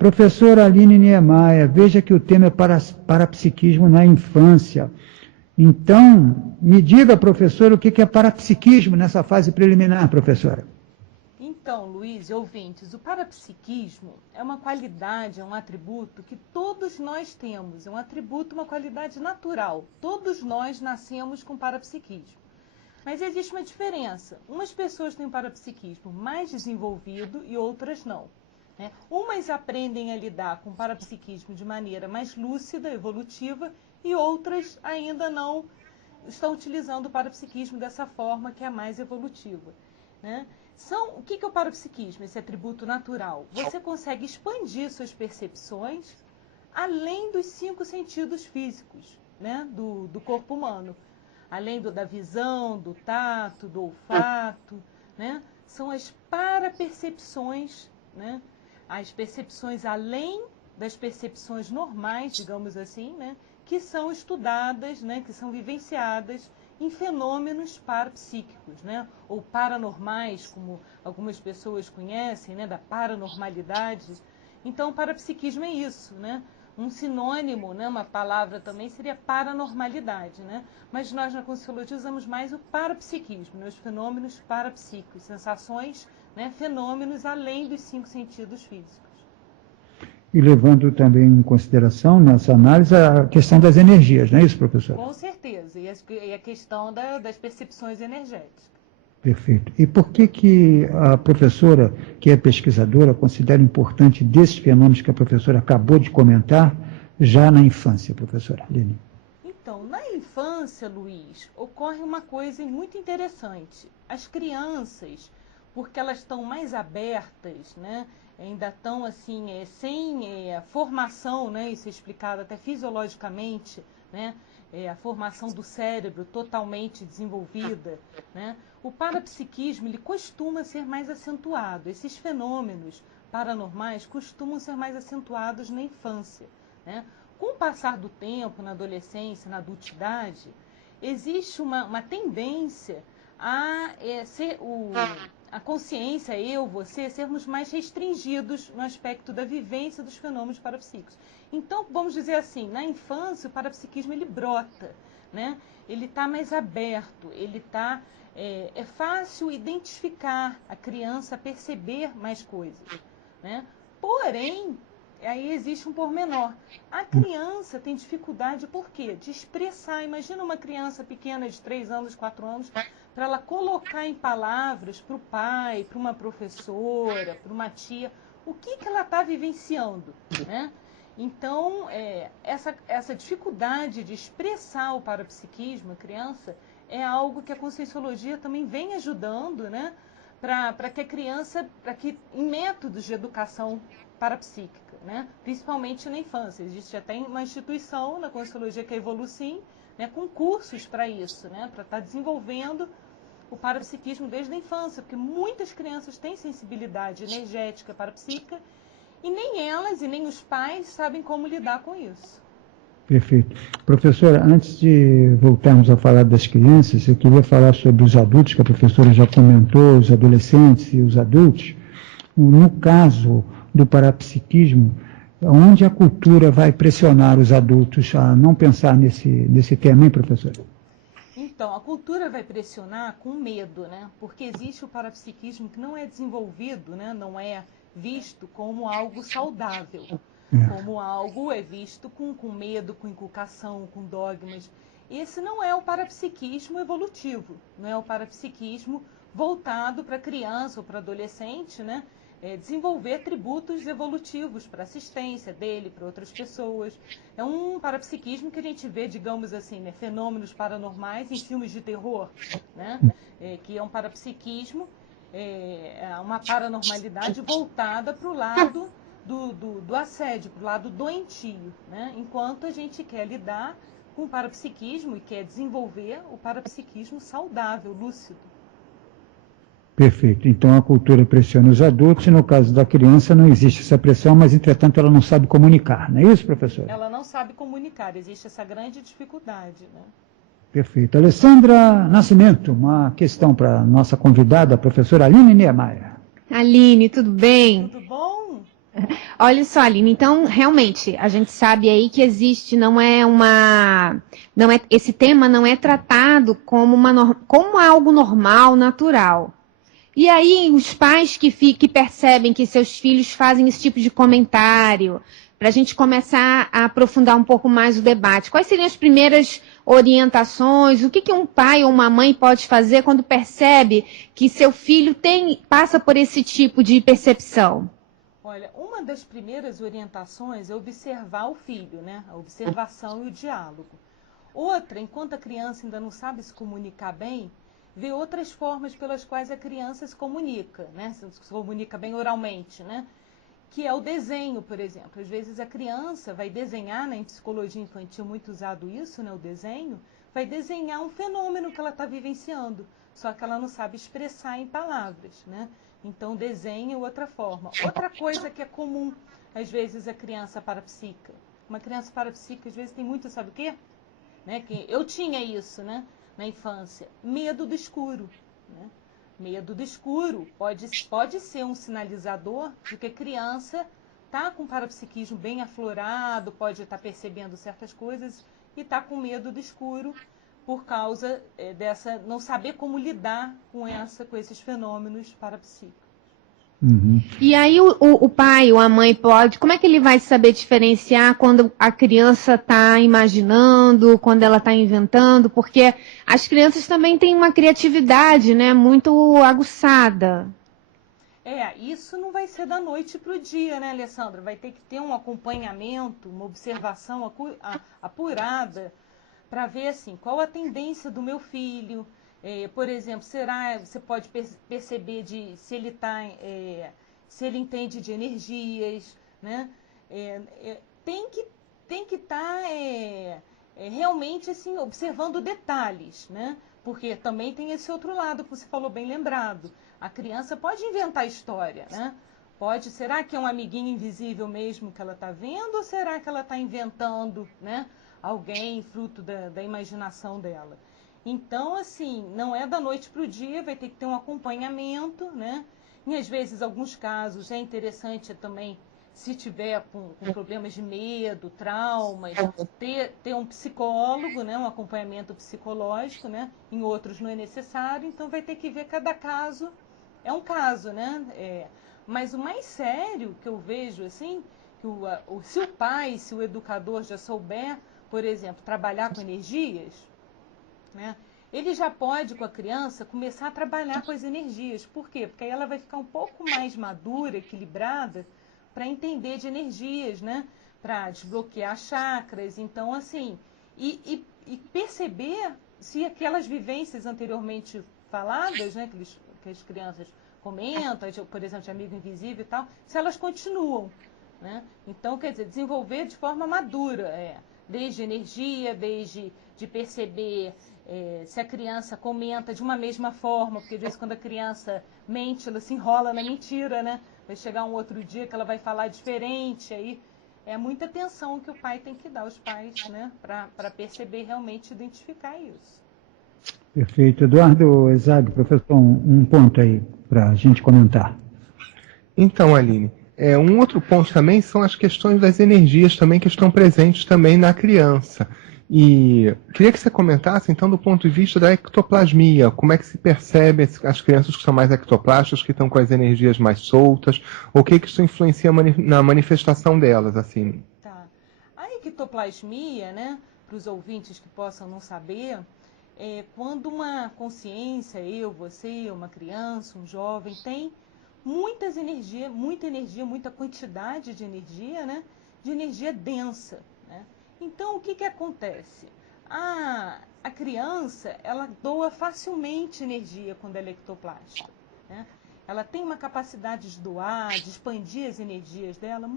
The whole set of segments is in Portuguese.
Professora Aline Niemeyer, veja que o tema é parapsiquismo na infância. Então, me diga, professora, o que é parapsiquismo nessa fase preliminar, professora? Então, Luiz e ouvintes, o parapsiquismo é uma qualidade, é um atributo que todos nós temos, é um atributo, uma qualidade natural. Todos nós nascemos com parapsiquismo. Mas existe uma diferença. Umas pessoas têm um parapsiquismo mais desenvolvido e outras não. Né? Umas aprendem a lidar com o parapsiquismo de maneira mais lúcida, evolutiva, e outras ainda não estão utilizando o parapsiquismo dessa forma que é a mais evolutiva. Né? O que é o parapsiquismo, esse atributo natural? Você consegue expandir suas percepções além dos 5 sentidos físicos, né, do corpo humano. Além da visão, do tato, do olfato, né? São as parapercepções, né? As percepções além das percepções normais, digamos assim, né? Que são estudadas, né? Que são vivenciadas em fenômenos parapsíquicos, né? Ou paranormais, como algumas pessoas conhecem, né? Da paranormalidade. Então, o parapsiquismo é isso, né? Um sinônimo, né, uma palavra também seria paranormalidade, né? Mas nós na Conscienciologia usamos mais o parapsiquismo, né, os fenômenos parapsíquicos, sensações, né, fenômenos além dos 5 sentidos físicos. E levando também em consideração, nessa análise, a questão das energias, não é isso, professor? Com certeza, e a questão das percepções energéticas. Perfeito. E por que a professora, que é pesquisadora, considera importante desses fenômenos que a professora acabou de comentar, já na infância, professora Aline? Então, na infância, Luiz, ocorre uma coisa muito interessante. As crianças, porque elas estão mais abertas, né, ainda estão assim, sem formação, né, isso é explicado até fisiologicamente, né, a formação do cérebro totalmente desenvolvida, né, o parapsiquismo ele costuma ser mais acentuado. Esses fenômenos paranormais costumam ser mais acentuados na infância, né? Com o passar do tempo, na adolescência, na adultidade, existe uma tendência a a consciência, eu, você, sermos mais restringidos no aspecto da vivência dos fenômenos parapsíquicos. Então, vamos dizer assim, na infância o parapsiquismo ele brota, né? Ele está mais aberto, ele está... É fácil identificar a criança, perceber mais coisas, né? Porém, aí existe um pormenor. A criança tem dificuldade, por quê? De expressar. Imagina uma criança pequena de 3 anos, 4 anos, para ela colocar em palavras para o pai, para uma professora, para uma tia, o que ela está vivenciando, né? Então, essa dificuldade de expressar o parapsiquismo, a criança, é algo que a Conscienciologia também vem ajudando, né? Para que a criança, em métodos de educação parapsíquica, né? Principalmente na infância. Existe até uma instituição na Conscienciologia que é a Evolucim, né? Com cursos para isso, né? Para estar desenvolvendo o parapsiquismo desde a infância, porque muitas crianças têm sensibilidade energética parapsíquica e nem elas e nem os pais sabem como lidar com isso. Perfeito. Professora, antes de voltarmos a falar das crianças, eu queria falar sobre os adultos, que a professora já comentou, os adolescentes e os adultos. No caso do parapsiquismo, onde a cultura vai pressionar os adultos a não pensar nesse tema, hein, professora? Então, a cultura vai pressionar com medo, né? Porque existe o parapsiquismo que não é desenvolvido, né? Não é visto como algo saudável. Como algo é visto com medo, com inculcação, com dogmas. Esse não é o parapsiquismo evolutivo, não é o parapsiquismo voltado para criança ou para adolescente, né? Desenvolver atributos evolutivos para assistência dele, para outras pessoas. É um parapsiquismo que a gente vê, digamos assim, né, fenômenos paranormais em filmes de terror, né? Que é um parapsiquismo, uma paranormalidade voltada para o lado do assédio, para o lado doentio, né? Enquanto a gente quer lidar com o parapsiquismo e quer desenvolver o parapsiquismo saudável, lúcido. Perfeito. Então a cultura pressiona os adultos e no caso da criança não existe essa pressão, mas entretanto ela não sabe comunicar, não é isso, professor? Ela não sabe comunicar, existe essa grande dificuldade, né? Perfeito. Alessandra Nascimento, uma questão para a nossa convidada, a professora Aline Niemeyer. Aline, tudo bem? Tudo bom? Olha só, Aline, então realmente a gente sabe aí que existe, esse tema não é tratado como, como algo normal, natural. E aí os pais que percebem que seus filhos fazem esse tipo de comentário, para a gente começar a aprofundar um pouco mais o debate, quais seriam as primeiras orientações? O que um pai ou uma mãe pode fazer quando percebe que seu filho passa por esse tipo de percepção? Olha, uma das primeiras orientações é observar o filho, né? A observação e o diálogo. Outra, enquanto a criança ainda não sabe se comunicar bem, ver outras formas pelas quais a criança se comunica, né? Se comunica bem oralmente, né? Que é o desenho, por exemplo. Às vezes a criança vai desenhar, né, em psicologia infantil muito usado isso, né, o desenho, vai desenhar um fenômeno que ela está vivenciando, só que ela não sabe expressar em palavras, né? Então desenha outra forma. Outra coisa que é comum, às vezes a criança parapsíquica. Uma criança parapsíquica às vezes tem muito, sabe o quê? Né? Que eu tinha isso, né, na infância, medo do escuro, né? Medo do escuro pode ser um sinalizador de que a criança está com parapsiquismo bem aflorado, pode estar percebendo certas coisas e está com medo do escuro por causa dessa não saber como lidar com esses fenômenos parapsíquicos. Uhum. E aí o pai ou a mãe pode, como é que ele vai saber diferenciar quando a criança está imaginando, quando ela está inventando? Porque as crianças também têm uma criatividade, né, muito aguçada. Isso não vai ser da noite para o dia, né, Alessandra? Vai ter que ter um acompanhamento, uma observação apurada para ver assim qual a tendência do meu filho. Por exemplo, você pode perceber se ele se ele entende de energias, né? É, é, tem que tem que estar realmente assim observando detalhes, né? Porque também tem esse outro lado que você falou bem lembrado. A criança pode inventar história, né? Será que é um amiguinho invisível mesmo que ela está vendo ou será que ela está inventando, né? Alguém fruto da imaginação dela? Então, assim, não é da noite para o dia, vai ter que ter um acompanhamento, né? E às vezes, alguns casos, é interessante também, se tiver com problemas de medo, traumas, ter um psicólogo, né? Um acompanhamento psicológico, né? Em outros não é necessário, então vai ter que ver cada caso, é um caso, né? Mas o mais sério que eu vejo, assim, que se o pai, se o educador já souber, por exemplo, trabalhar com energias, né? Ele já pode, com a criança, começar a trabalhar com as energias. Por quê? Porque aí ela vai ficar um pouco mais madura, equilibrada, para entender de energias, né? Para desbloquear chakras. Então, assim, e perceber se aquelas vivências anteriormente faladas, né? Que as crianças comentam, por exemplo, de amigo invisível e tal, se elas continuam. Né? Então, quer dizer, desenvolver de forma madura, desde energia, desde de perceber se a criança comenta de uma mesma forma, porque às vezes quando a criança mente, ela se enrola na mentira, né? Vai chegar um outro dia que ela vai falar diferente, aí é muita atenção que o pai tem que dar aos pais, né? Para perceber realmente identificar isso. Perfeito. Eduardo Ezag, professor, um ponto aí para a gente comentar. Então, Aline, um outro ponto também são as questões das energias também que estão presentes também na criança. E queria que você comentasse, então, do ponto de vista da ectoplasmia, como é que se percebe as crianças que são mais ectoplásticas, que estão com as energias mais soltas, o que isso influencia na manifestação delas, assim? Tá. A ectoplasmia, né, para os ouvintes que possam não saber, é quando uma consciência, eu, você, uma criança, um jovem, tem muita energia, muita quantidade de energia, né, de energia densa, né? Então, o que que acontece? A criança, ela doa facilmente energia quando ela é ectoplástica, né? Ela tem uma capacidade de doar, de expandir as energias dela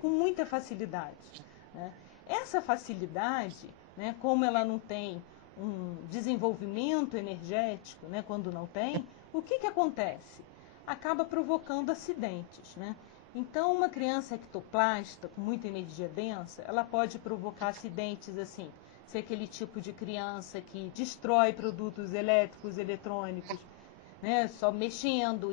com muita facilidade, né? Essa facilidade, né, como ela não tem um desenvolvimento energético, né, quando não tem, o que que acontece? Acaba provocando acidentes, né? Então, uma criança ectoplasta com muita energia densa, ela pode provocar acidentes assim, ser aquele tipo de criança que destrói produtos elétricos, eletrônicos, né, só mexendo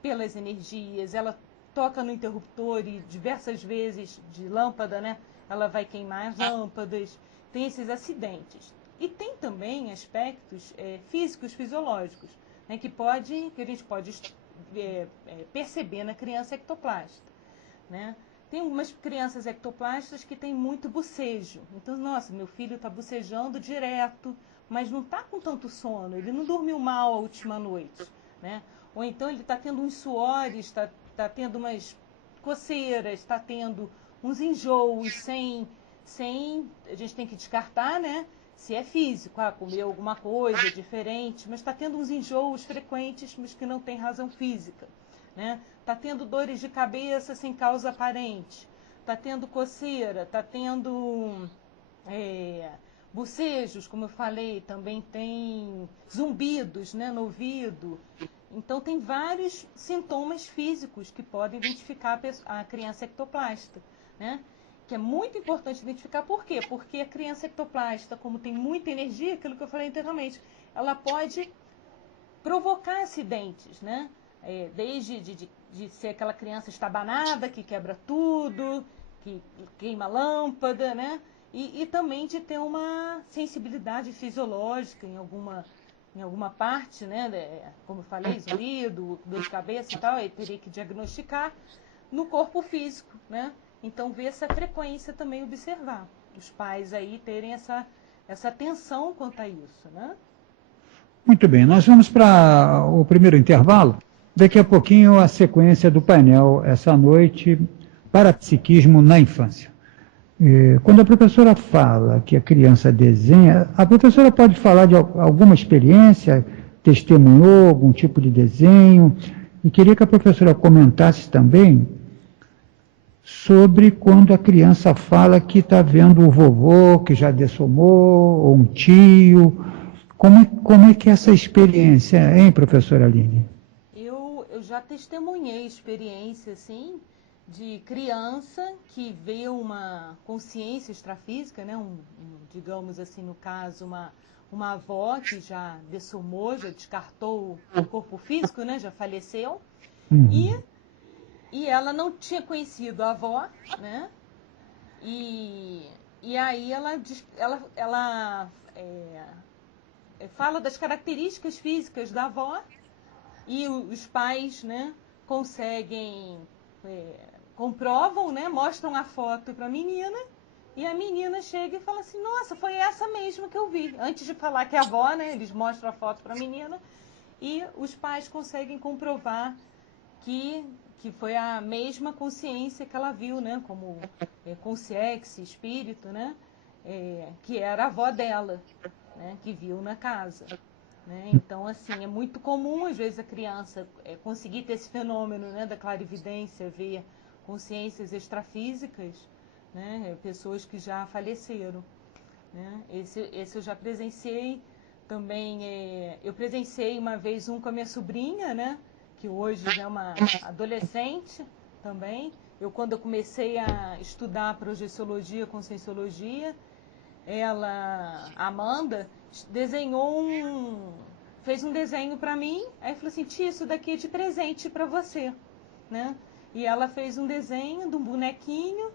pelas energias, ela toca no interruptor e diversas vezes de lâmpada, né, ela vai queimar as lâmpadas, tem esses acidentes. E tem também aspectos físicos, fisiológicos, né, que a gente pode perceber na criança ectoplasta, né? Tem algumas crianças ectoplastas que têm muito bocejo. Então, nossa, meu filho está bocejando direto, mas não está com tanto sono, ele não dormiu mal a última noite, né? Ou então ele está tendo uns suores, está tendo umas coceiras, está tendo uns enjoos a gente tem que descartar, né? Se é físico, comeu alguma coisa diferente, mas está tendo uns enjoos frequentes, mas que não tem razão física, né? Está tendo dores de cabeça sem causa aparente, está tendo coceira, está tendo bocejos, como eu falei, também tem zumbidos, né, no ouvido. Então, tem vários sintomas físicos que podem identificar a criança ectoplasta, né? Que é muito importante identificar. Por quê? Porque a criança ectoplasta, como tem muita energia, aquilo que eu falei anteriormente, ela pode provocar acidentes, né? Desde de ser aquela criança estabanada, que quebra tudo, que queima lâmpada, né? E também de ter uma sensibilidade fisiológica em alguma parte, né? Como eu falei, zumbido, dor de cabeça e tal, aí teria que diagnosticar no corpo físico, né? Então, ver essa frequência também, observar. Os pais aí terem essa atenção quanto a isso, né? Muito bem, nós vamos para o primeiro intervalo. Daqui a pouquinho a sequência do painel essa noite, Parapsiquismo na Infância. Quando a professora fala que a criança desenha, a professora pode falar de alguma experiência, testemunhou algum tipo de desenho, e queria que a professora comentasse também sobre quando a criança fala que está vendo o vovô que já dessomou, ou um tio. Como é que é essa experiência, hein, professora Aline? Eu já testemunhei experiência, assim, de criança que vê uma consciência extrafísica, né? Digamos assim, no caso, uma avó que já dessomou, já descartou o corpo físico, né? Já faleceu. Uhum. E ela não tinha conhecido a avó, né? E aí ela fala das características físicas da avó e os pais, né, comprovam, né, mostram a foto para a menina e a menina chega e fala assim, nossa, foi essa mesmo que eu vi. Antes de falar que é a avó, né, eles mostram a foto para a menina e os pais conseguem comprovar que foi a mesma consciência que ela viu, né, como consciência, espírito, né, que era a avó dela, né, que viu na casa. Né? Então, assim, é muito comum, às vezes, a criança conseguir ter esse fenômeno, né, da clarividência, ver consciências extrafísicas, né, pessoas que já faleceram. Né? Esse eu já presenciei também. Eu presenciei uma vez com a minha sobrinha, né, que hoje é uma adolescente também. Quando eu comecei a estudar projeciologia, conscienciologia, a Amanda, fez um desenho para mim, aí falou assim, tia, isso daqui é de presente para você, né? E ela fez um desenho de um bonequinho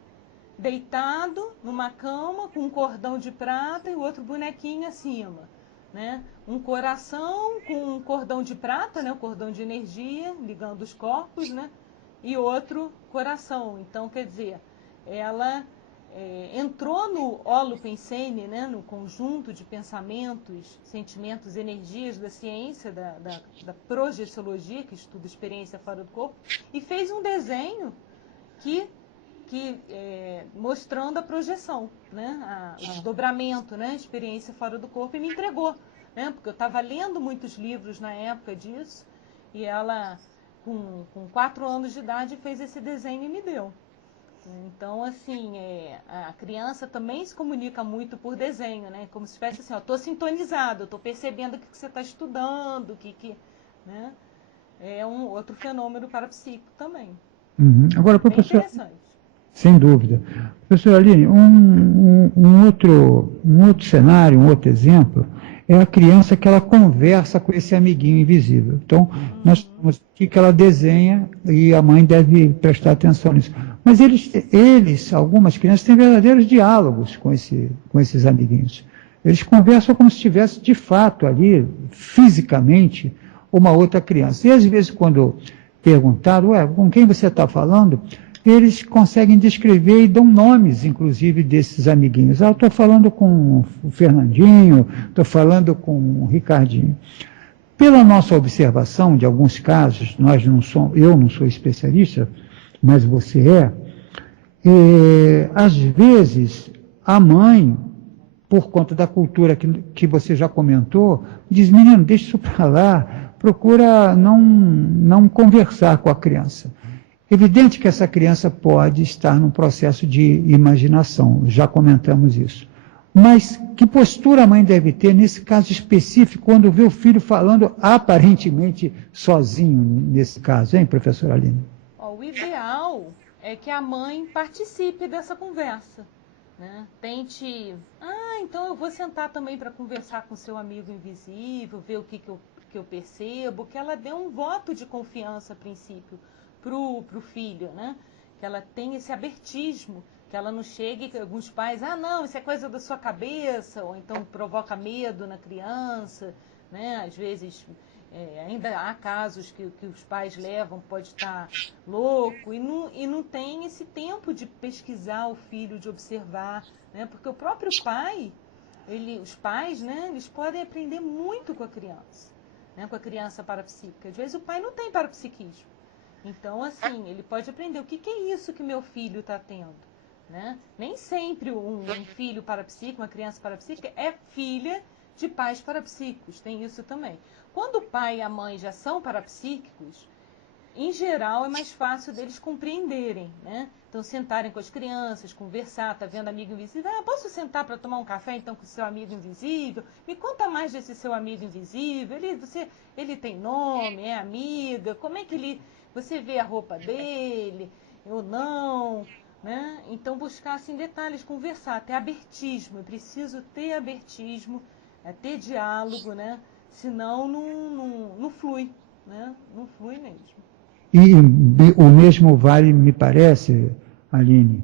deitado numa cama com um cordão de prata e o outro bonequinho acima, né? Um coração com um cordão de prata, né? Um cordão de energia ligando os corpos, né? E outro coração. Então, quer dizer, ela entrou no holopensene, né, no conjunto de pensamentos, sentimentos, energias da ciência, da projeciologia, que estuda experiência fora do corpo, e fez um desenho mostrando a projeção, né, o desdobramento, né, a experiência fora do corpo, e me entregou, né, porque eu estava lendo muitos livros na época disso, e ela, com 4 anos de idade, fez esse desenho e me deu. Então, assim, a criança também se comunica muito por desenho, né? Como se tivesse assim, ó, estou sintonizado, estou percebendo o que você está estudando, né? É um outro fenômeno parapsíquico também. Uhum. Agora, Bem professor, interessante. sem dúvida. Professora Aline, um outro cenário, um outro exemplo, é a criança que ela conversa com esse amiguinho invisível. Então, nós temos aqui que ela desenha e a mãe deve prestar atenção nisso. Mas algumas crianças, têm verdadeiros diálogos com esses amiguinhos. Eles conversam como se estivesse, de fato, ali, fisicamente, uma outra criança. E, às vezes, quando perguntado, com quem você está falando? Eles conseguem descrever e dão nomes, inclusive, desses amiguinhos. Eu estou falando com o Fernandinho, estou falando com o Ricardinho. Pela nossa observação de alguns casos, eu não sou especialista, mas você às vezes a mãe, por conta da cultura que você já comentou, diz, menino, deixa isso para lá, procura não conversar com a criança. Evidente que essa criança pode estar num processo de imaginação, já comentamos isso. Mas que postura a mãe deve ter nesse caso específico, quando vê o filho falando aparentemente sozinho, nesse caso, hein, professora Aline? O ideal é que a mãe participe dessa conversa. Né? Tente, então eu vou sentar também para conversar com seu amigo invisível, ver o que eu percebo, que ela dê um voto de confiança a princípio pro filho, né? Que ela tenha esse abertismo, que ela não chegue, que alguns pais, não, isso é coisa da sua cabeça, ou então provoca medo na criança, né? Às vezes ainda há casos que os pais levam, pode estar louco, e não tem esse tempo de pesquisar o filho, de observar, né? Porque o próprio pai, os pais, né, eles podem aprender muito com a criança, né? Com a criança parapsíquica. Às vezes o pai não tem parapsiquismo. Então, assim, ele pode aprender o que é isso que meu filho está tendo, né? Nem sempre um filho parapsíquico, uma criança parapsíquica, é filha de pais parapsíquicos, tem isso também. Quando o pai e a mãe já são parapsíquicos, em geral é mais fácil deles compreenderem, né? Então, sentarem com as crianças, conversar, tá vendo amigo invisível? Posso sentar para tomar um café então com o seu amigo invisível? Me conta mais desse seu amigo invisível. Ele tem nome, é amiga? Como é que você vê a roupa dele ou não? Né? Então, buscar assim, detalhes, conversar, ter abertismo. É preciso ter abertismo, ter diálogo, né? Senão não flui, né? Não flui mesmo. E o mesmo vale, me parece, Aline,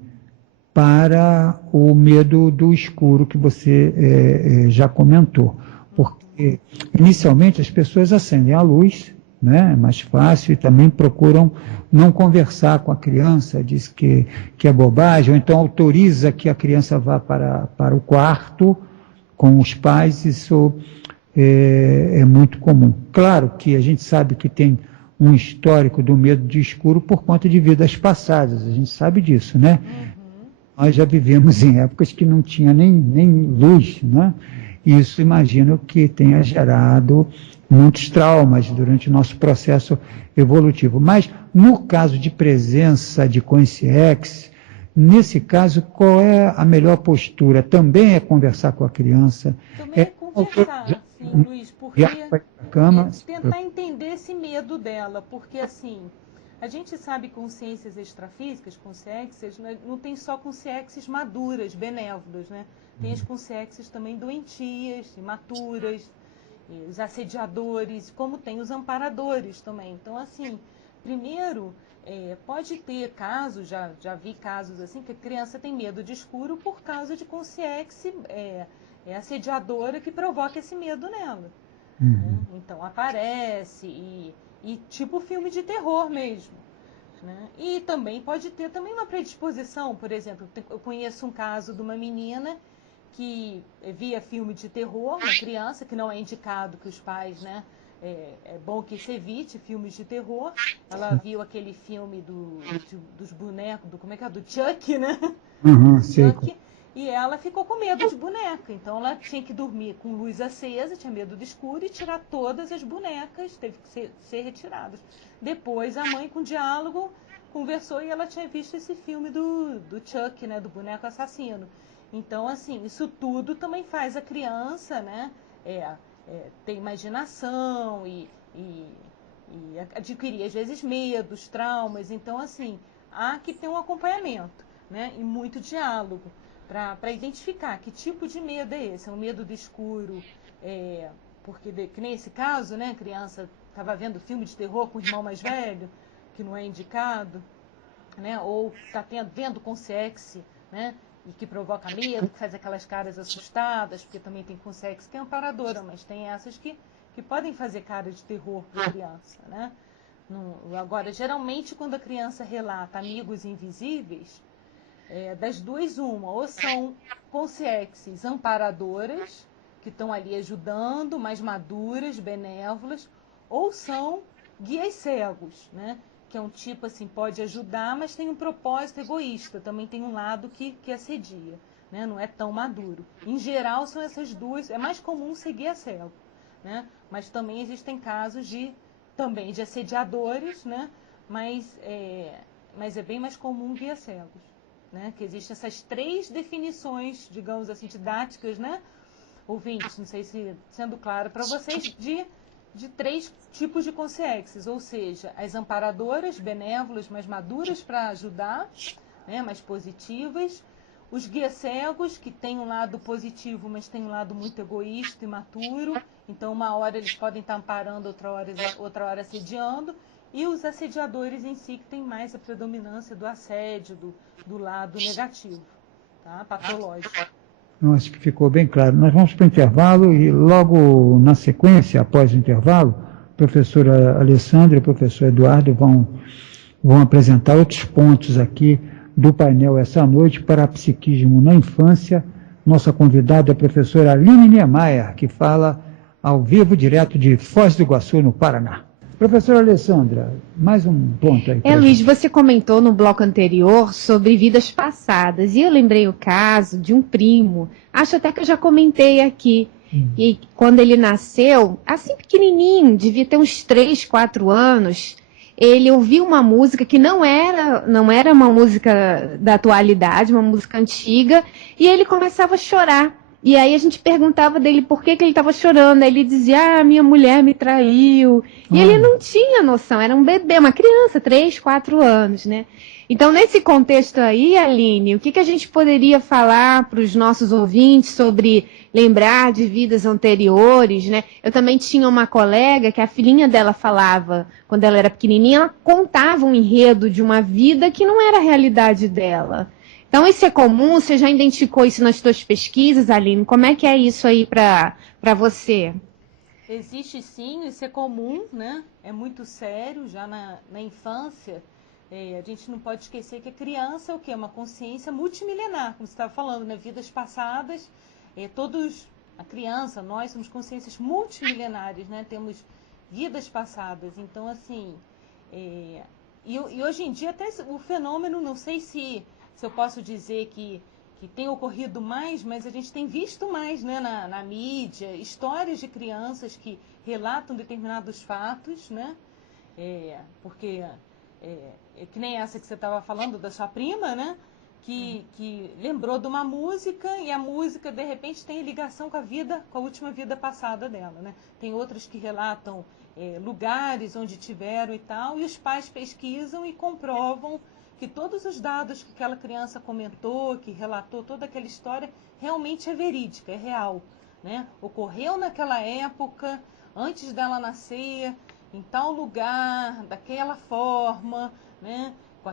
para o medo do escuro que você já comentou. Porque, inicialmente, as pessoas acendem a luz, né, é mais fácil, e também procuram não conversar com a criança, diz que é bobagem, ou então autoriza que a criança vá para o quarto com os pais, isso é muito comum. Claro que a gente sabe que tem um histórico do medo de escuro por conta de vidas passadas, a gente sabe disso, né? Nós já vivemos em épocas que não tinha nem luz, né? Isso imagino que tenha gerado muitos traumas durante o nosso processo evolutivo. Mas, no caso de presença de consciex, nesse caso, qual é a melhor postura? Também é conversar com a criança? Também é conversar, sim, Luiz, porque tentar entender esse medo dela, porque assim, a gente sabe que consciências extrafísicas, consciências, não tem só consciências maduras, benévolas, né? Tem as consciências também doentias, imaturas, os assediadores, como tem os amparadores também. Então, assim, primeiro, pode ter casos, já vi casos assim, que a criança tem medo de escuro por causa de consciência assediadora que provoca esse medo nela. Né? Então, aparece e tipo filme de terror mesmo. Né? E também pode ter também uma predisposição, por exemplo, eu conheço um caso de uma menina que via filme de terror, uma criança, que não é indicado que os pais, né, é bom que se evite filmes de terror. Ela viu aquele filme dos bonecos, como é que é? Do Chuck, né? Chuck, e ela ficou com medo de boneca. Então ela tinha que dormir com luz acesa, tinha medo do escuro e tirar todas as bonecas, teve que ser retiradas. Depois a mãe, com diálogo, conversou e ela tinha visto esse filme do Chuck, né, do boneco assassino. Então, assim, isso tudo também faz a criança, né, ter imaginação e adquirir, às vezes, medos, traumas. Então, assim, há que ter um acompanhamento, né, e muito diálogo. para identificar que tipo de medo é esse. É um medo do escuro, porque que nem esse caso, né, a criança estava vendo filme de terror com o irmão mais velho, que não é indicado, né, ou está vendo consex, né, e que provoca medo, que faz aquelas caras assustadas, porque também tem consex que é amparadora, mas tem essas que podem fazer cara de terror para a criança, né. Agora, geralmente, quando a criança relata amigos invisíveis, das duas uma, ou são consciências amparadoras, que estão ali ajudando, mais maduras, benévolas, ou são guias cegos, né? Que é um tipo assim, pode ajudar, mas tem um propósito egoísta, também tem um lado que assedia, né? Não é tão maduro. Em geral, são essas duas, é mais comum ser guia cego, né? Mas também existem casos de assediadores, né? Mas é bem mais comum guia cegos. Né, que existem essas 3 definições, digamos assim, didáticas, né, ouvintes, não sei se sendo claro para vocês, de 3 tipos de consciências, ou seja, as amparadoras, benévolas, mais maduras para ajudar, né, mais positivas, os guias cegos, que têm um lado positivo, mas tem um lado muito egoísta e imaturo, então uma hora eles podem estar amparando, outra hora assediando, e os assediadores em si, que tem mais a predominância do assédio, do lado negativo, tá? Patológico. Eu acho que ficou bem claro. Nós vamos para o intervalo e logo na sequência, após o intervalo, a professora Alessandra e o professor Eduardo vão apresentar outros pontos aqui do painel essa noite para psiquismo na infância. Nossa convidada é a professora Aline Niemeyer, que fala ao vivo, direto de Foz do Iguaçu, no Paraná. Professora Alessandra, mais um ponto aí. Luiz, você comentou no bloco anterior sobre vidas passadas, e eu lembrei o caso de um primo, acho até que eu já comentei aqui, e quando ele nasceu, assim pequenininho, devia ter uns 3, 4 anos, ele ouviu uma música que não era uma música da atualidade, uma música antiga, e ele começava a chorar. E aí a gente perguntava dele por que ele estava chorando. Aí ele dizia, minha mulher me traiu. E ele não tinha noção, era um bebê, uma criança, 3, 4 anos, né? Então, nesse contexto aí, Aline, o que a gente poderia falar para os nossos ouvintes sobre lembrar de vidas anteriores, né? Eu também tinha uma colega que a filhinha dela falava, quando ela era pequenininha, ela contava um enredo de uma vida que não era a realidade dela. Então, isso é comum? Você já identificou isso nas suas pesquisas, Aline? Como é que é isso aí para você? Existe sim, isso é comum, né? É muito sério, já na infância. A gente não pode esquecer que a criança é o quê? Uma consciência multimilenar, como você estava falando, né? Vidas passadas, a criança, nós somos consciências multimilenares, né? Temos vidas passadas. Então, assim, e hoje em dia até o fenômeno, não sei se eu posso dizer que tem ocorrido mais, mas a gente tem visto mais, né, na mídia, histórias de crianças que relatam determinados fatos, né, porque que nem essa que você estava falando da sua prima, né, que lembrou de uma música e a música, de repente, tem ligação com a última vida passada dela, né. Tem outras que relatam lugares onde tiveram e tal, e os pais pesquisam e comprovam que todos os dados que aquela criança comentou, que relatou toda aquela história, realmente é verídica, é real, né? Ocorreu naquela época, antes dela nascer, em tal lugar, daquela forma, né? Com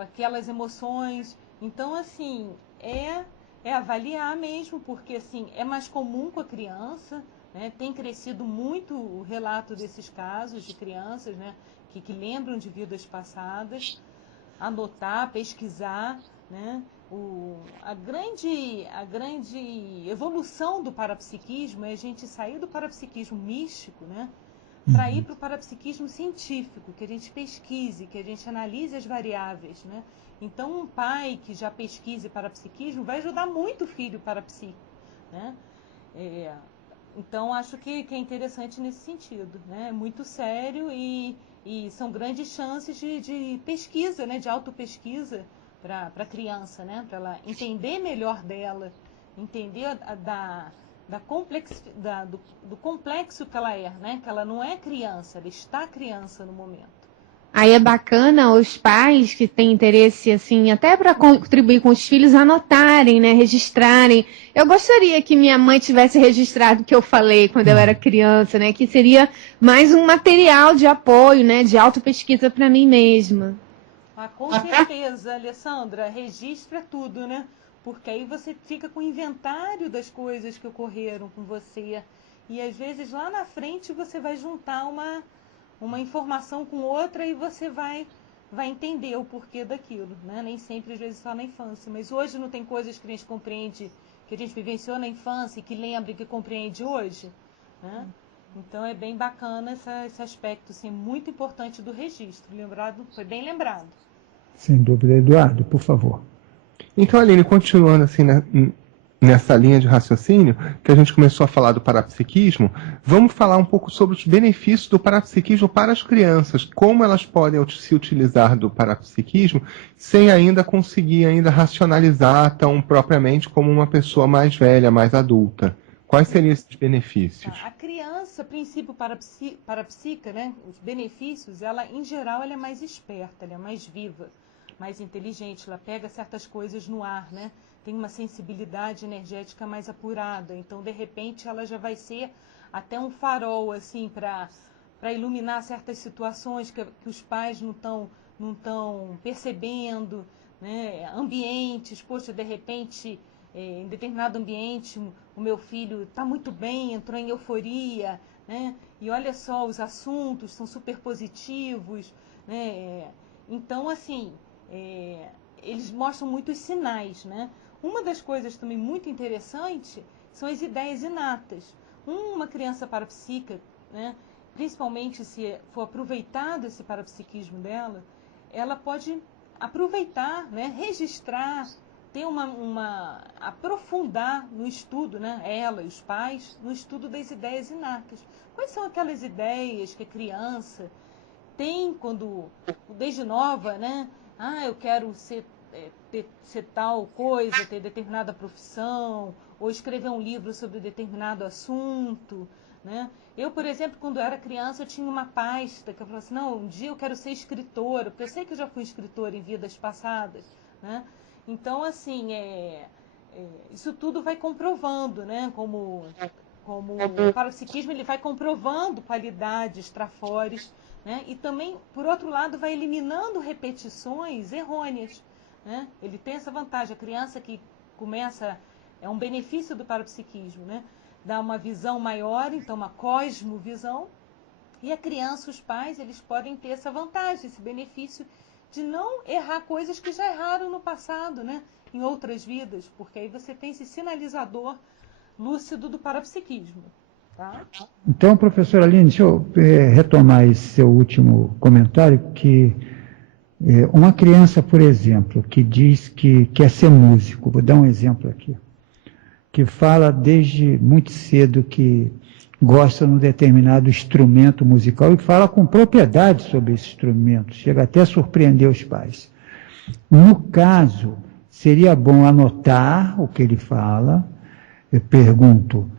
aquelas emoções. Então, assim, é avaliar mesmo, porque assim, é mais comum com a criança, né? Tem crescido muito o relato desses casos de crianças, né? Que lembram de vidas passadas. Anotar, pesquisar, né? A grande evolução do parapsiquismo é a gente sair do parapsiquismo místico, né? Para ir para o parapsiquismo científico, que a gente pesquise, que a gente analise as variáveis, né? Então, um pai que já pesquise parapsiquismo vai ajudar muito o filho parapsíquico, né? Então, acho que é interessante nesse sentido, né? É muito sério e são grandes chances de pesquisa, né? De autopesquisa para a criança, né? Para ela entender melhor dela, entender do complexo que ela é, né? Que ela não é criança, ela está criança no momento, Aí é bacana os pais que têm interesse, assim, até para contribuir com os filhos, anotarem, né, registrarem. Eu gostaria que minha mãe tivesse registrado o que eu falei quando eu era criança, né, que seria mais um material de apoio, né, de autopesquisa para mim mesma. Ah, com certeza, Alessandra, registra tudo, né? Porque aí você fica com o inventário das coisas que ocorreram com você. E às vezes lá na frente você vai juntar uma informação com outra e você vai entender o porquê daquilo, né? Nem sempre, às vezes, só na infância. Mas hoje não tem coisas que a gente compreende, que a gente vivenciou na infância e que lembra e que compreende hoje, né? Então é bem bacana esse aspecto, assim, muito importante do registro. Lembrado, foi bem lembrado. Sem dúvida. Eduardo, por favor. Então, Aline, continuando assim nessa linha de raciocínio, que a gente começou a falar do parapsiquismo, vamos falar um pouco sobre os benefícios do parapsiquismo para as crianças, como elas podem se utilizar do parapsiquismo sem ainda conseguir racionalizar tão propriamente como uma pessoa mais velha, mais adulta. Quais seriam esses benefícios? A criança, a princípio parapsíquica, né, os benefícios, ela em geral ela é mais esperta, ela é mais viva, mais inteligente, ela pega certas coisas no ar, né? Tem uma sensibilidade energética mais apurada, então de repente ela já vai ser até um farol assim para iluminar certas situações que os pais não estão percebendo, né? Ambientes, poxa, de repente em determinado ambiente o meu filho está muito bem, entrou em euforia, né? E olha só, os assuntos são super positivos, né? Então, assim, eles mostram muitos sinais, né? Uma das coisas também muito interessante são as ideias inatas. Uma criança parapsíquica, né, principalmente se for aproveitado esse parapsiquismo dela, ela pode aproveitar, né, registrar, ter aprofundar no estudo, né, ela e os pais, no estudo das ideias inatas. Quais são aquelas ideias que a criança tem quando, desde nova, né? Ah, eu quero ser tal coisa, ter determinada profissão, ou escrever um livro sobre determinado assunto, né? Eu, por exemplo, quando eu era criança, eu tinha uma pasta que eu falava assim, não, um dia eu quero ser escritora, porque eu sei que eu já fui escritora em vidas passadas, né? Então, assim, isso tudo vai comprovando, né? Como o parapsiquismo, ele vai comprovando qualidades, trafores, né? E também, por outro lado, vai eliminando repetições errôneas, né? Ele tem essa vantagem. A criança que começa, é um benefício do parapsiquismo, né? Dá uma visão maior, então uma cosmovisão, e a criança, os pais, eles podem ter essa vantagem, esse benefício de não errar coisas que já erraram no passado, né? Em outras vidas, porque aí você tem esse sinalizador lúcido do parapsiquismo. Tá? Então, professora Aline, deixa eu retomar esse seu último comentário, que uma criança, por exemplo, que diz que quer ser músico, vou dar um exemplo aqui, que fala desde muito cedo que gosta de um determinado instrumento musical e fala com propriedade sobre esse instrumento, chega até a surpreender os pais. No caso, seria bom anotar o que ele fala, eu pergunto,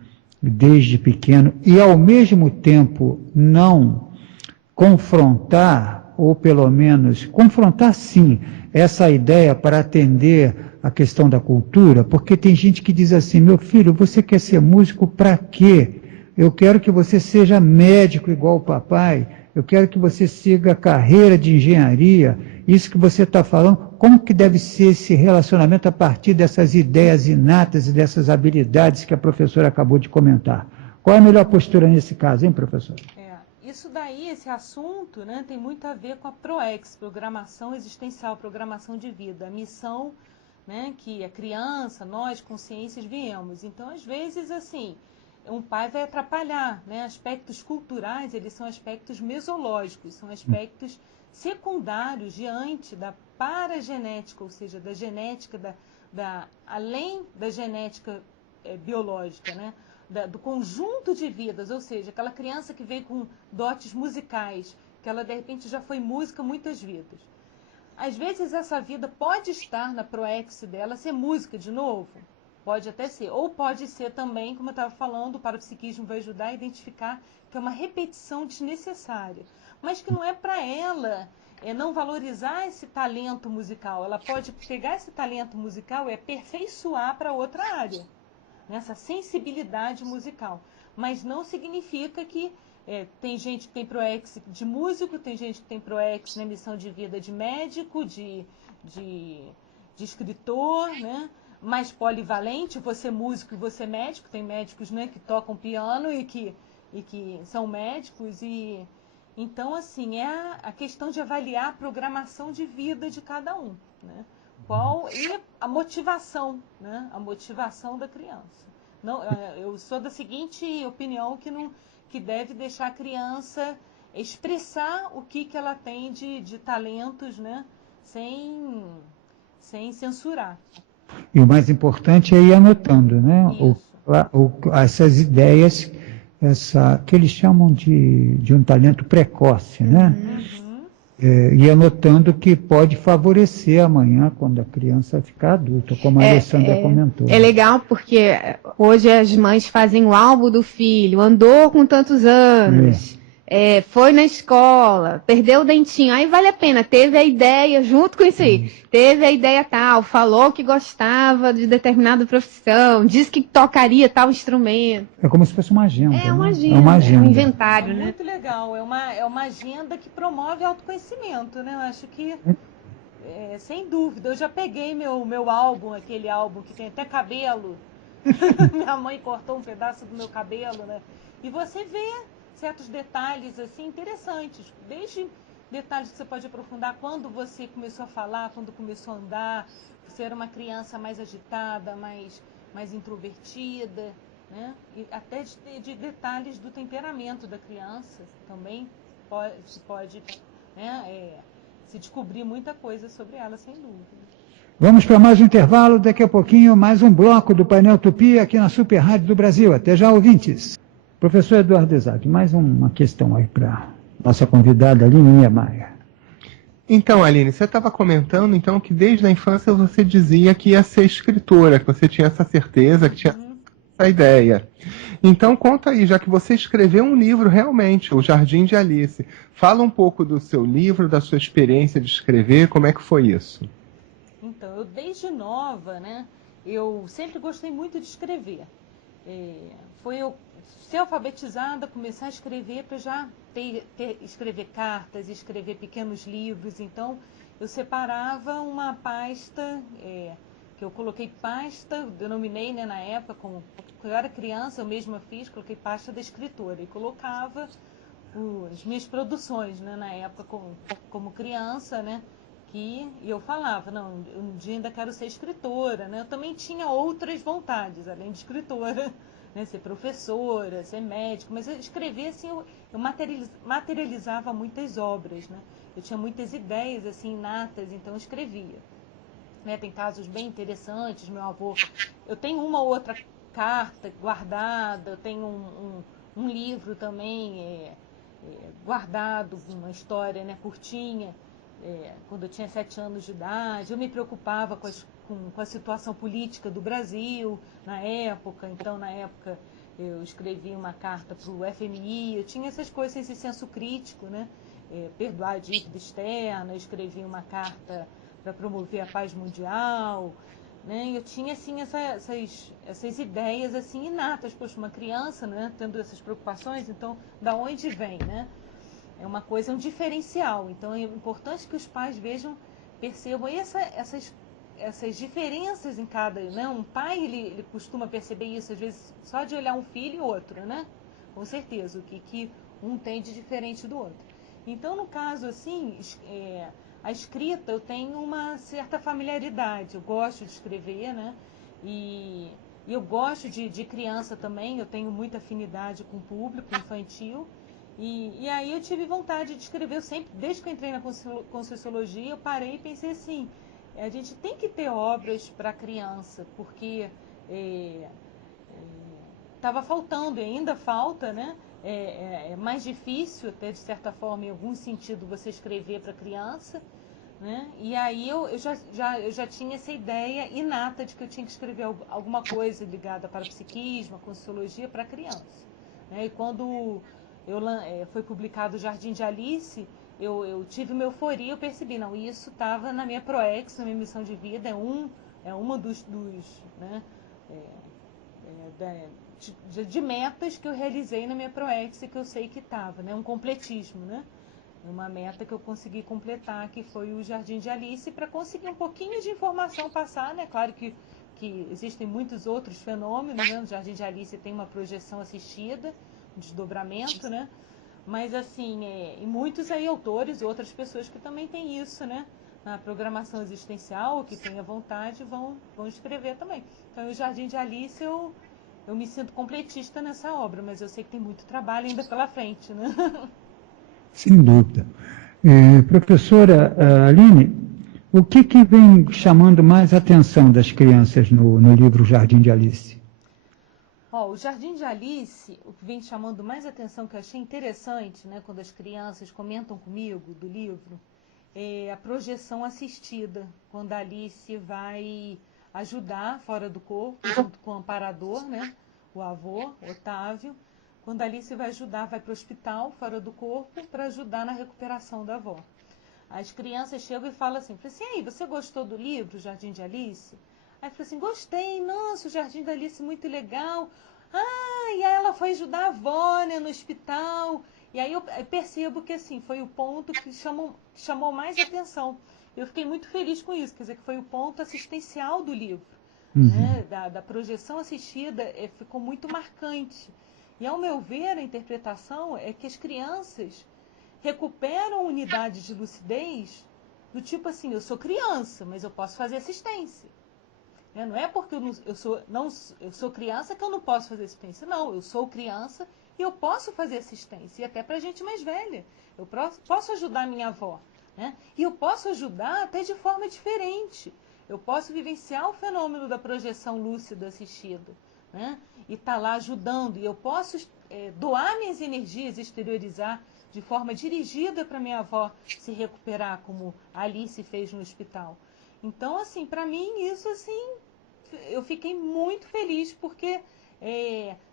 desde pequeno, e ao mesmo tempo não confrontar, ou pelo menos confrontar sim, essa ideia para atender a questão da cultura, porque tem gente que diz assim, meu filho, você quer ser músico para quê? Eu quero que você seja médico igual o papai, eu quero que você siga a carreira de engenharia, isso que você está falando, como que deve ser esse relacionamento a partir dessas ideias inatas e dessas habilidades que a professora acabou de comentar? Qual é a melhor postura nesse caso, hein, professor? Isso daí, esse assunto, né, tem muito a ver com a PROEX, Programação Existencial, Programação de Vida, a missão, né, que a criança, nós, consciências, viemos. Então, às vezes, assim, um pai vai atrapalhar, né? Aspectos culturais, eles são aspectos mesológicos, são aspectos secundários diante da paragenética, ou seja, da genética, além da genética biológica, né? Do conjunto de vidas, ou seja, aquela criança que veio com dotes musicais, que ela de repente já foi música muitas vidas. Às vezes essa vida pode estar na proex dela ser música de novo, pode até ser, ou pode ser também, como eu estava falando, o parapsiquismo vai ajudar a identificar que é uma repetição desnecessária, mas que não é para ela não valorizar esse talento musical. Ela pode pegar esse talento musical e aperfeiçoar para outra área, nessa sensibilidade musical. Mas não significa que tem gente que tem ProEx de músico, tem gente que tem ProEx na missão de vida de médico, de escritor, né? Mais polivalente, você músico e você médico. Tem médicos, né, que tocam piano e que são médicos. Então, assim, é a questão de avaliar a programação de vida de cada um, né? E a motivação, né? A motivação da criança. Não, eu sou da seguinte opinião, que deve deixar a criança expressar o que ela tem de talentos, né? Sem censurar. E o mais importante é ir anotando, né? Essas ideias, que eles chamam de um talento precoce, né? E anotando que pode favorecer amanhã, quando a criança ficar adulta, como a Alessandra comentou. É legal porque hoje as mães fazem o álbum do filho, andou com tantos anos, foi na escola, perdeu o dentinho, aí vale a pena, teve a ideia junto com isso aí, teve a ideia tal, falou que gostava de determinada profissão, disse que tocaria tal instrumento. É como se fosse uma agenda. É uma né? agenda, é uma agenda. um inventário, né? Muito legal, é uma agenda que promove autoconhecimento, né? Eu acho que, sem dúvida, eu já peguei meu álbum, aquele álbum que tem até cabelo, minha mãe cortou um pedaço do meu cabelo, né? E você vê certos detalhes assim interessantes, desde detalhes que você pode aprofundar quando você começou a falar, quando começou a andar, você era uma criança mais agitada, mais introvertida, né? E até de detalhes do temperamento da criança também pode né, se descobrir muita coisa sobre ela, sem dúvida. Vamos para mais um intervalo, daqui a pouquinho mais um bloco do Painel Tupi aqui na Super Rádio do Brasil. Até já, ouvintes. Professor Eduardo Isaac, mais uma questão aí para nossa convidada Aline Niemeyer. Então, Aline, você estava comentando então que desde a infância você dizia que ia ser escritora, que você tinha essa certeza, que tinha essa ideia. Então, conta aí, já que você escreveu um livro realmente, O Jardim de Alice. Fala um pouco do seu livro, da sua experiência de escrever, como é que foi isso? Então, eu desde nova, né, eu sempre gostei muito de escrever. Foi eu ser alfabetizada, começar a escrever para já escrever cartas, escrever pequenos livros. Então, eu separava uma pasta, que eu coloquei pasta, denominei, né, na época, quando eu era criança, eu mesma fiz, coloquei pasta da escritora e colocava as minhas produções, né, na época, como criança, né, e eu falava, não, um dia ainda quero ser escritora, né? Eu também tinha outras vontades, além de escritora, né? Ser professora, ser médico, mas eu escrever, assim, eu materializava muitas obras, né? Eu tinha muitas ideias, assim, inatas, então eu escrevia. Né? Tem casos bem interessantes, meu avô, eu tenho uma ou outra carta guardada, eu tenho um livro também guardado, uma história, né, curtinha, quando eu tinha 7 anos de idade. Eu me preocupava com a situação política do Brasil na época. Então, na época, eu escrevi uma carta para o FMI. Eu tinha essas coisas, esse senso crítico, né? Perdoar a dívida externa. Eu escrevi uma carta para promover a paz mundial. Né? Eu tinha, assim, essas ideias, assim, inatas. Poxa, uma criança, né, tendo essas preocupações, então, da onde vem, né? É uma coisa, um diferencial. Então, é importante que os pais percebam essas diferenças em cada, né? Um pai, ele costuma perceber isso, às vezes, só de olhar um filho e outro, né? Com certeza, o que um tem de diferente do outro. Então, no caso, assim, a escrita, eu tenho uma certa familiaridade. Eu gosto de escrever, né? E eu gosto de criança também. Eu tenho muita afinidade com o público infantil. E aí eu tive vontade de escrever. Eu sempre, desde que eu entrei na Conscienciologia, eu parei e pensei assim, a gente tem que ter obras para criança, porque estava faltando, e ainda falta, né? É mais difícil, até de certa forma, em algum sentido, você escrever para criança, né? E aí eu já tinha essa ideia inata de que eu tinha que escrever alguma coisa ligada para psiquismo, a Conscienciologia, para criança. Né? E quando foi publicado O Jardim de Alice, eu tive uma euforia, eu percebi, não, isso estava na minha ProEx, na minha missão de vida, é uma né, de metas que eu realizei na minha ProEx e que eu sei que estava, né, um completismo, né, uma meta que eu consegui completar, que foi o Jardim de Alice, para conseguir um pouquinho de informação passar, né, claro que existem muitos outros fenômenos, né, no Jardim de Alice tem uma projeção assistida, um desdobramento, né, mas assim, e muitos aí autores, outras pessoas que também têm isso, né, na programação existencial, que têm a vontade, vão escrever também. Então, o Jardim de Alice, eu me sinto completista nessa obra, mas eu sei que tem muito trabalho ainda pela frente, né? Sem dúvida. Professora Aline, o que vem chamando mais a atenção das crianças no livro Jardim de Alice? O Jardim de Alice, o que vem chamando mais atenção, que eu achei interessante, né, quando as crianças comentam comigo do livro, é a projeção assistida, quando a Alice vai ajudar fora do corpo, junto com o amparador, né, o avô, Otávio, quando a Alice vai ajudar, vai para o hospital fora do corpo para ajudar na recuperação da avó. As crianças chegam e falam assim, aí, você gostou do livro Jardim de Alice? Aí fala assim, gostei, nossa, o Jardim da Alice muito legal. E aí ela foi ajudar a avó, né, no hospital. E aí eu percebo que assim, foi o ponto que chamou mais atenção. Eu fiquei muito feliz com isso, quer dizer, que foi o ponto assistencial do livro. Né, da projeção assistida, ficou muito marcante. E ao meu ver, a interpretação é que as crianças recuperam unidades de lucidez do tipo assim, eu sou criança, mas eu posso fazer assistência. Não é porque eu sou criança que eu não posso fazer assistência. Não, eu sou criança e eu posso fazer assistência. E até para gente mais velha. Eu posso ajudar a minha avó. Né? E eu posso ajudar até de forma diferente. Eu posso vivenciar o fenômeno da projeção lúcida assistida. Né? E estar lá ajudando. E eu posso doar minhas energias, exteriorizar de forma dirigida para minha avó se recuperar, como a Alice fez no hospital. Então, assim, para mim, isso, assim, eu fiquei muito feliz, porque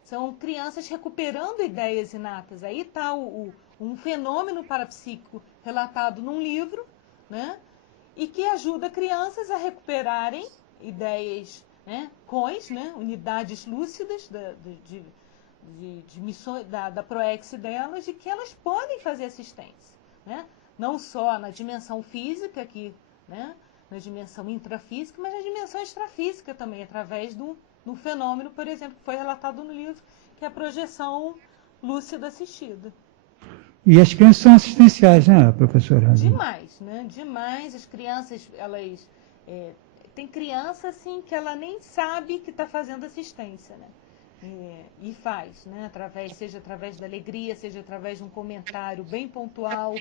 são crianças recuperando ideias inatas. Aí está um fenômeno parapsíquico relatado num livro, né? E que ajuda crianças a recuperarem ideias, né? Né? Unidades lúcidas de missões da ProEx delas, de que elas podem fazer assistência, né? Não só na dimensão física, né, na dimensão intrafísica, mas na dimensão extrafísica também, através do fenômeno, por exemplo, que foi relatado no livro, que é a projeção lúcida assistida. E as crianças são assistenciais, né, professora? Demais, né? Demais. As crianças, elas... tem criança, assim, que ela nem sabe que está fazendo assistência, né? E faz, né? Seja através da alegria, seja através de um comentário bem pontual,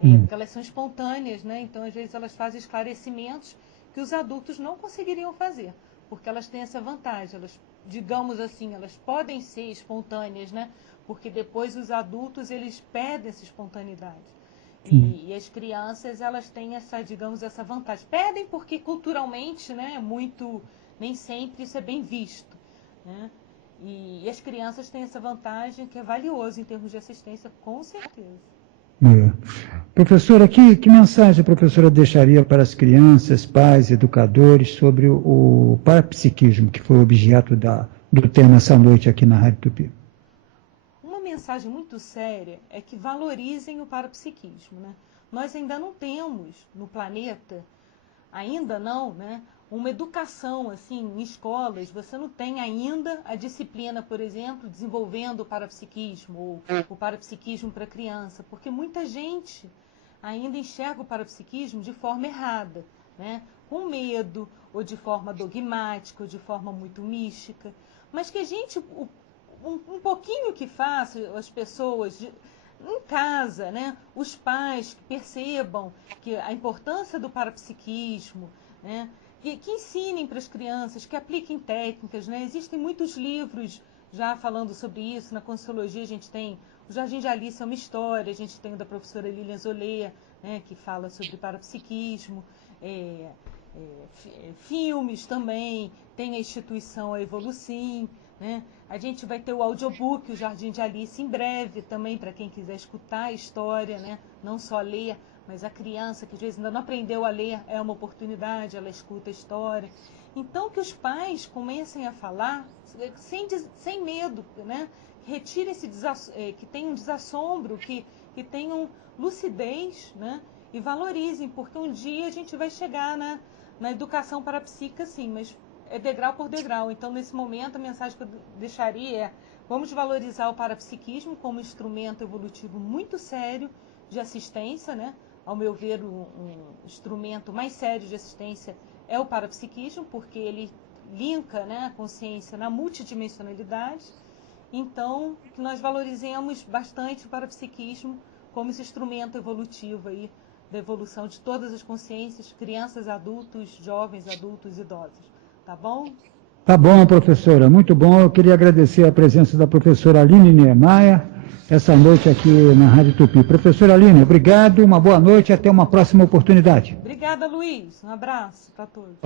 porque elas são espontâneas, né? Então, às vezes, elas fazem esclarecimentos que os adultos não conseguiriam fazer, porque elas têm essa vantagem. Elas, digamos assim, elas podem ser espontâneas, né? Porque depois os adultos, eles perdem essa espontaneidade. E as crianças, elas têm essa, digamos, essa vantagem. Perdem porque culturalmente, né, nem sempre isso é bem visto, né? E as crianças têm essa vantagem que é valioso em termos de assistência, com certeza. Professora, que mensagem a professora deixaria para as crianças, pais, educadores sobre o parapsiquismo, que foi objeto do tema essa noite aqui na Rádio Tupi? Uma mensagem muito séria é que valorizem o parapsiquismo, né? Nós ainda não temos no planeta, ainda não, né, uma educação assim em escolas. Você não tem ainda a disciplina, por exemplo, desenvolvendo o parapsiquismo ou o parapsiquismo para criança, porque muita gente ainda enxerga o parapsiquismo de forma errada, né, com medo, ou de forma dogmática, ou de forma muito mística, mas que a gente, um pouquinho que faça as pessoas em casa, né, os pais que percebam que a importância do parapsiquismo, né, que ensinem para as crianças, que apliquem técnicas, né? Existem muitos livros já falando sobre isso. Na Consciologia a gente tem o Jardim de Alice é uma história, a gente tem o da professora Lilian Zolea, né, que fala sobre parapsiquismo, filmes também, tem a instituição a Evolucim, né? A gente vai ter o audiobook, o Jardim de Alice, em breve também, para quem quiser escutar a história, né? Não só ler, mas a criança que às vezes ainda não aprendeu a ler, é uma oportunidade, ela escuta a história. Então, que os pais comecem a falar sem medo, né? Retire esse que tenham desassombro, que tenham lucidez, né? E valorizem, porque um dia a gente vai chegar na educação parapsíquica, sim, mas é degrau por degrau. Então, nesse momento, a mensagem que eu deixaria é: vamos valorizar o parapsiquismo como instrumento evolutivo muito sério de assistência, né? Ao meu ver, um instrumento mais sério de assistência é o parapsiquismo, porque ele linka, né, a consciência na multidimensionalidade. Então, que nós valorizemos bastante o parapsiquismo como esse instrumento evolutivo aí, da evolução de todas as consciências, crianças, adultos, jovens, adultos, idosos. Tá bom? Tá bom, professora, muito bom. Eu queria agradecer a presença da professora Aline Niemeyer, essa noite aqui na Rádio Tupi. Professora Aline, obrigado, uma boa noite e até uma próxima oportunidade. Obrigada, Luiz. Um abraço para todos.